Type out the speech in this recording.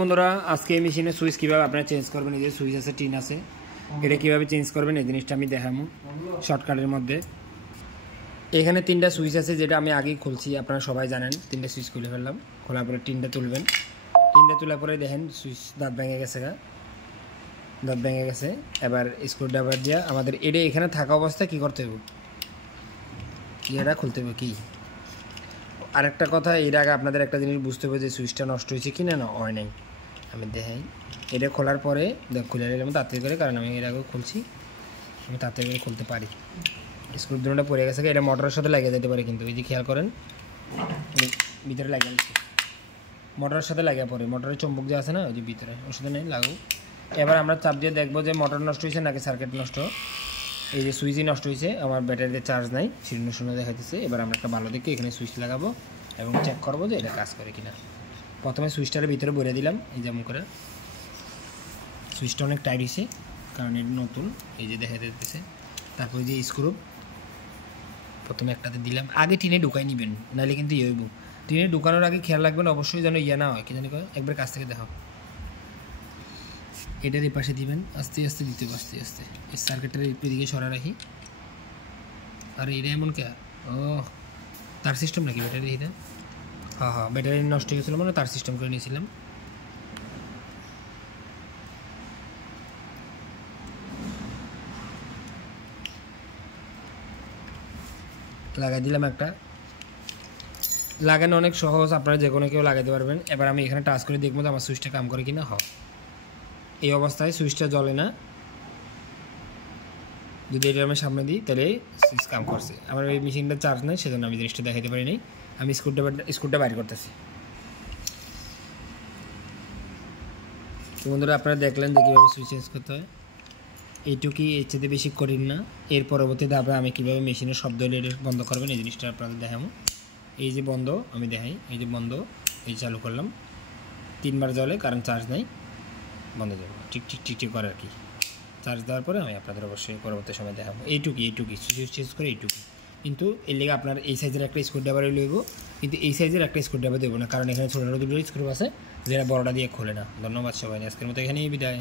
বন্ধুরা আজকে এই মেশিনের সুইচ কিভাবে আপনারা চেঞ্জ করবেন, এই যে সুইচ আছে, টিন আছে, এটা কিভাবে চেঞ্জ করবেন এই জিনিসটা আমি দেখাবো শর্টকাটের মধ্যে। এখানে তিনটা সুইচ আছে যেটা আমি আগেই খুলছি, আপনারা সবাই জানেন। তিনটা সুইচ খুলে ফেললাম, খোলার পরে টিনটা তুলবেন। টিনটা তোলার পরে দেখেন সুইচ দাঁত ভেঙে গেছে, দাঁত ভেঙে গেছে। এবার স্ক্রু ড্রাইভার দিয়ে আমাদের এটা এখানে থাকা অবস্থায় কী করতে হবে, এটা খুলতে হবে। কি আরেকটা কথা, এর আগে আপনাদের একটা জিনিস বুঝতে হবে যে সুইচটা নষ্ট হয়েছে কি না হয় নাই। আমি দেখাই, এটা খোলার পরে খুলে নিলাম তাড়াতাড়ি করে, কারণ আমি এর আগেও খুলছি, আমি তাড়াতাড়ি করে খুলতে পারি। স্ক্রু দুটোটা পড়ে গেছে, এটা মোটরের সাথে লাগিয়ে যেতে পারে, কিন্তু এই যে খেয়াল করেন ভিতরে লাগিয়ে দিচ্ছে, মোটরের সাথে লাগিয়ে পড়ে। মোটরের চুম্বক যে আছে না ওই যে ভিতরে, ওর সাথে নেই লাগাও। এবার আমরা চাপ দিয়ে দেখবো যে মোটর নষ্ট হয়েছে নাকি সার্কিট নষ্ট। এই যে সুইচই নষ্ট হয়েছে, আমার ব্যাটারিতে চার্জ নাই, 0 দেখাইতেছে। এবার আমরা একটা ভালো দেখে এখানে সুইচ লাগাবো এবং চেক করবো যে এটা কাজ করে কিনা। প্রথমে সুইচটার ভিতরে ভরে দিলাম, এই যেমন করে। সুইচটা অনেক টাইট হয়েছে কারণ এটা নতুন, এই যে দেখা যাচ্ছে। তারপরে যে স্ক্রু প্রথমে একটাতে দিলাম, আগে টিনে ঢুকাই নেবেন, নাহলে কিন্তু ইয়ে হইব। টিনে ঢুকানোর আগে খেয়াল রাখবেন অবশ্যই যেন ইয়ে না হয়, কি জানি একবার কাছ থেকে দেখাও। এটার এই পাশে দিবেন, আস্তে আস্তে দিতে হবে, আস্তে আস্তে। এই সার্কিটের দিকে সরা রাখি। আর এটা এমন কে, ও তার সিস্টেম নাকি ব্যাটারি? এটা হ্যাঁ, ব্যাটারি নষ্ট হয়ে গেছিলো, মানে তার সিস্টেম করে নিয়েছিলাম। লাগাই দিলাম একটা। লাগানো অনেক সহজ, আপনারা যে কোনো কেউ লাগাতে পারবেন। এবার আমি এখানে টাচ করে দেখবো যে আমার সুইচটা কাম করে কিনা। এই অবস্থায় সুইচটা জ্বলে না, যদি এটা আমি সামনে দিই তাহলে সুইচ কাম করছে। আমার এই মেশিনটা চার্জ নেই, সেজন্য আমি জিনিসটা দেখাতে পারিনি। আমি স্ক্রুটা বাইর করতেছি। তো বন্ধুরা আপনারা দেখলেন যে কীভাবে সুইচ চেঞ্জ করতে হয়। এইটুকুই, এর চেয়ে বেশি করিন না। এর পরবর্তী ধাপে আমি কীভাবে মেশিনের শব্দ বন্ধ করবেন এই জিনিসটা আপনাদের দেখাবো। এই যে বন্ধ আমি দেখাই, এই যে বন্ধ, এই চালু করলাম, 3বার জ্বলে কারণ চার্জ নেই, বন্ধ যাবে ঠিক ঠিক ঠিক ঠিক করে আর কি। চার্জ দেওয়ার পরে আমি আপনাদের অবশ্যই পরবর্তী সময় দেখাবো। এইটুকুই সুইচ চেঞ্জ করে এইটুকু। কিন্তু এর লেগে আপনার এই সাইজের একটা স্ক্রু ড্রাইভার লইব, কিন্তু এই সাইজের একটা স্ক্রু ড্রাইভার দেবো না, কারণ এখানে ছোটো ছোটো দুটো স্ক্রু আছে যেটা বড়টা দিয়ে খোলে না। ধন্যবাদ সবাই, আজকের মতো এখানেই বিদায়।